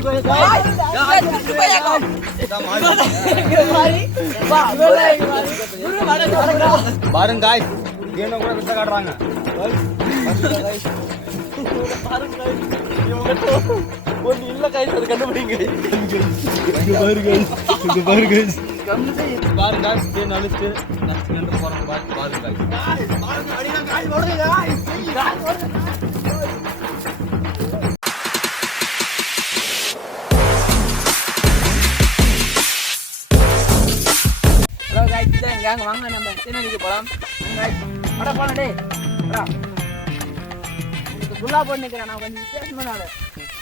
பாருங்க காய் என்ன கூட விட்ட காட்டுறாங்க பாருங்க காய் இவங்க ஒண்ணு இல்ல காய் கண்டுபிடிங்க பாருங்க பாருங்க காய் ஸ்டேன் அழுத்து நான் சிலிண்டர் போறேன் பாருங்க காய் பாருங்க அடி காய் வருது காய் காய் வருது அங்கே அங்கே வாங்க நம்ம திருநெல்வேலிக்கு போகலாம் அடா போன டே குல்லா போட்டுக்கிறேன் நான் கொஞ்சம்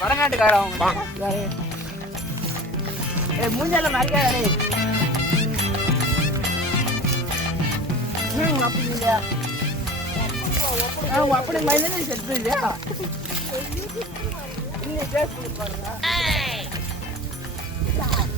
வடநாட்டுக்காரன் அவங்க ஏ மூஞ்சால மறிக்காதே அப்படி செட்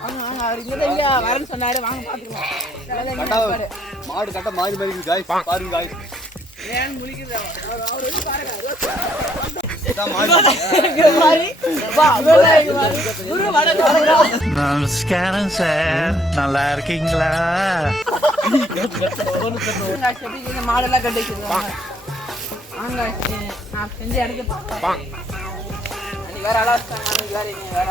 மாடு கட்ட மாறி மாறி காய் பாருங்க காய் நல்லா இருக்கீங்களா செஞ்சு இடத்துக்கு வேற அளவு வேற வேற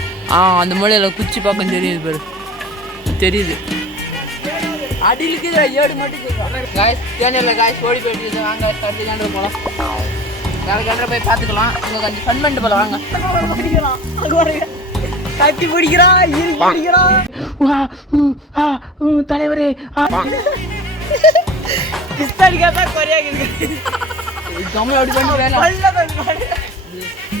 ஆ அந்த மூலையில் குச்சி பக்கம் தெரியுது பாரு தெரியுது அடியிலுக்கு ஏடு மட்டும் கேட்கும் ஓடி போயிட்டு வாங்க கடந்து கேண்டு போகலாம் வேறு பார்த்துக்கலாம் உங்களுக்கு அஞ்சு பண்ணிட்டு போகலாம் வாங்க கட்டி பிடிக்கிறா இரு பிடிக்கிறா தலைவரே பிஸ்தாலிக்கா தான் குறையாக இருக்கு தமிழ் அப்படி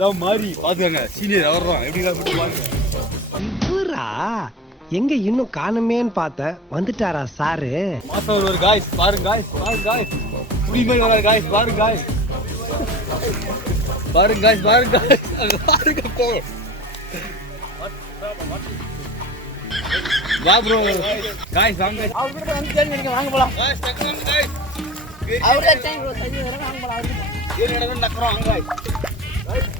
தான் மாறி பாத்துக்கங்க சீனியர் இன்னும் காணுமேன்னு பார்த்த வந்துட்டாரா சாரு மாசம் ஒரு காய்ஸ் பாருங்க காய்ஸ் பாருங்க காய்ஸ் புடி காய்ஸ் பாருங்க காய்ஸ் பாருங்க காய்ஸ் பாருங்க காய்ஸ் பாருங்க போ வா காய்ஸ்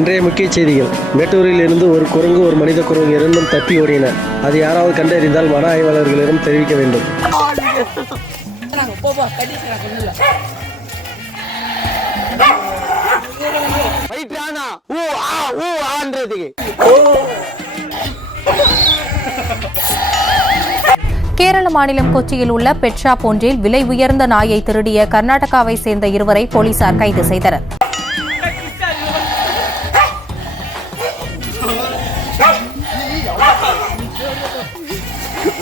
இன்றைய முக்கிய செய்திகள் மேட்டூரில் இருந்து ஒரு குரங்கு ஒரு மனித குரங்கு இரண்டும் தப்பி ஓடின அது யாராவது கண்டறிந்தால் வன ஆய்வாளர்களிடம் தெரிவிக்க வேண்டும் கேரள மாநிலம் கொச்சியில் உள்ள பெட்ரா போன்றில் விலை உயர்ந்த நாயை திருடிய கர்நாடகாவை சேர்ந்த இருவரை போலீசார் கைது செய்தனர்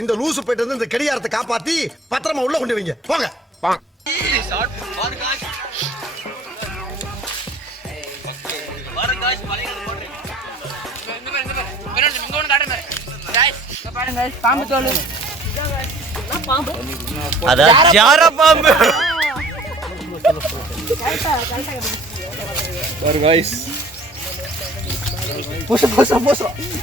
இந்த லூசு போயிட்டு வந்து இந்த கடிகாரத்தை காப்பாத்தி பத்திரமா உள்ள கொண்டு வைங்க போங்க பாம்பு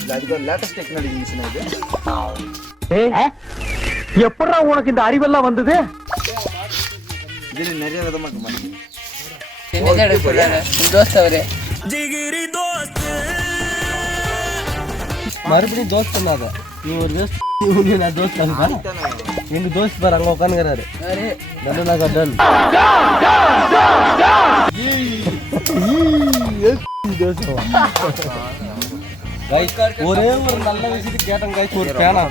ಇಲ್ಲಿದೋ ಲೇಟೆಸ್ಟ್ ಟೆಕ್ನಾಲಜಿ ಮಿಷನ ಇದೆ ಏ ಎಪ್ಪಡಾಾಾಾಾಾಾಾಾಾಾಾಾಾಾಾಾಾಾಾಾಾಾಾಾಾಾಾಾಾಾಾಾಾಾಾಾಾಾಾಾಾಾಾಾಾಾಾಾಾಾಾಾಾಾಾಾಾಾಾಾಾಾಾಾಾಾಾಾಾಾಾಾಾಾಾಾಾಾಾಾಾಾಾಾಾಾಾಾಾಾಾಾಾಾಾಾಾಾಾಾಾಾಾಾಾಾಾಾಾಾಾಾಾಾಾಾಾಾಾಾಾಾಾಾಾಾಾಾಾಾಾಾಾಾಾಾಾಾಾಾಾಾಾಾಾಾಾಾಾಾಾಾಾಾಾಾಾಾಾಾಾಾಾಾಾಾಾಾಾಾಾಾಾಾಾಾಾಾಾಾಾಾಾಾಾಾಾಾಾಾಾಾಾಾಾಾಾಾಾಾಾಾಾಾಾಾಾಾಾಾಾಾಾಾಾಾಾಾಾಾಾಾಾಾಾಾಾಾಾಾಾಾಾ ஒரே ஒரு நல்ல விஷயத்துக்கு கேட்டோம் காய்ச்சி ஒரு பேனா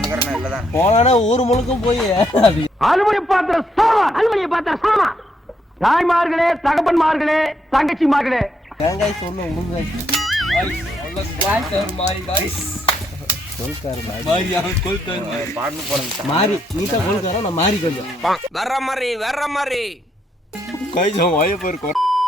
போனானா முழுக்கும் போய் அலுமணி பாத்திர சாமா அலுமணி பாத்திர சாமா தாய்மார்களே தகப்பன்மார்களே தங்கச்சிமார்களே தேங்காய் சொல்லு உங்களுக்கு வர்ற மாதிரி வர்ற மாதிரி கொஞ்சம் இருக்கும்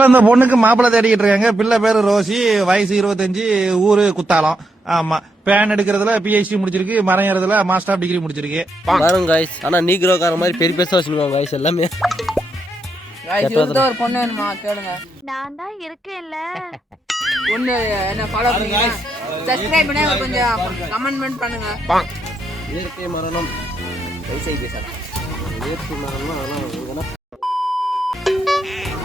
வயசுல அந்த பொண்ணுக்கு மாப்பிள்ள தேடிக்கிட்டு இருக்காங்க பிள்ளை பேரு ரோசி வயசு இருபத்தஞ்சு ஊரு குத்தாலம் ஆமா பேன் எடுக்கிறதுல பிஹெச்டி முடிச்சிருக்கு மறைஞ்சதுல மாஸ்டர் டிகிரி முடிச்சிருக்கு பாருங்க காய்ஸ் ஆனா நீக்ரோ மாதிரி பெரிய பெருசா வச்சிருக்காங்க காய்ஸ் எல்லாமே ஒரு பொண்ணு வேணுமா என்ன ஃபாலோ பண்ணுங்க இயற்கை மரணம் கைசைக்கு சார் இயற்கை மரணம்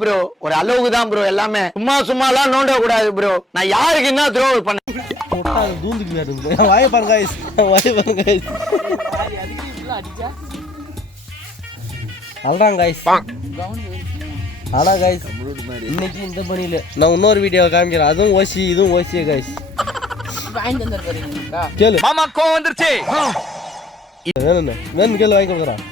ப்ரோ ஒரு அளவுக்கு தான் ப்ரோ எல்லாமே சும்மா சும்மா எல்லாம் நோண்ட கூடாது ப்ரோ நான் யாருக்கு என்ன த்ரோ பண்ணேன் தூந்துக்கு வாய பாருங்க गाइस வாய பாருங்க அல்றாங்க गाइस அட गाइस இன்னைக்கு நான் இன்னொரு வீடியோ காமிக்கிறேன் அதுவும் ஓசி இதுவும் ஓசி गाइस வாங்கி தந்தா கோ வந்துருச்சு வேணும் வேணும் கேளு வாங்கி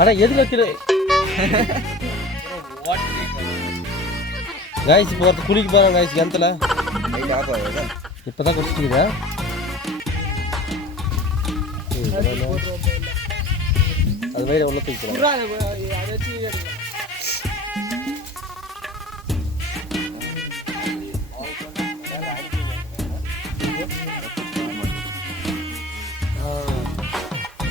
அட எதுல கிளு காய்ஸ் இப்போ ஒருத்தர் குளிக்க போகிறாங்க காய்ஸ் கிணத்துல இப்போ தான் குடிச்சிட்டீங்க அது மாதிரி உள்ள தூக்கிறேன்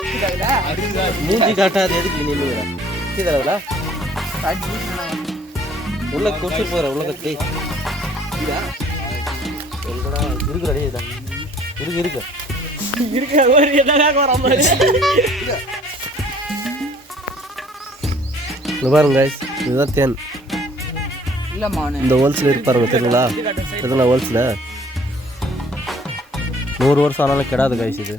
மூஞ்சி காட்டாது எதுக்கு நின்றுங்கடா உள்ள கொச்சு போற உள்ள எங்கடா இருக்குறே இதா இருக்கு இருக்கு இந்த ஹோல்ஸ்ல இருப்பாருங்க தெரியுங்களா எத்தனை ஹோல்ஸ்ல நூறு வருஷம் ஆனாலும் கெடாது காய்ச்சு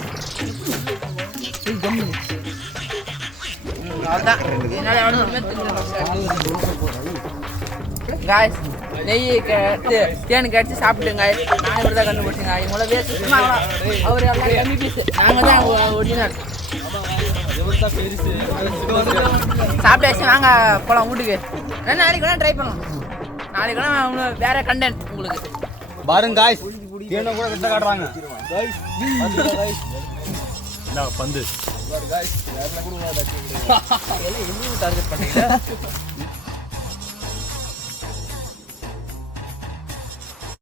நெய் எடுத்து தேனுக்கு அடிச்சு சாப்பிடுங்க நான் இவரு தான் கண்டுபிடிச்சிங்க இவங்கள வேஸ்ட் சும்மா அவர் கம்மி பீஸு நாங்கள் தான் ஒரிஜினல் சாப்பிட்டாச்சு வாங்க போகலாம் வீட்டுக்கு என்ன நாளைக்கு வேணா ட்ரை பண்ணலாம் நாளைக்கு வேணா உங்களுக்கு வேற கண்டென்ட் உங்களுக்கு பாருங்க காய்ஸ் தேனை கூட கிட்ட காட்டுறாங்க பந்து பாரு கூட என்ன டார்கெட் பண்ணீங்க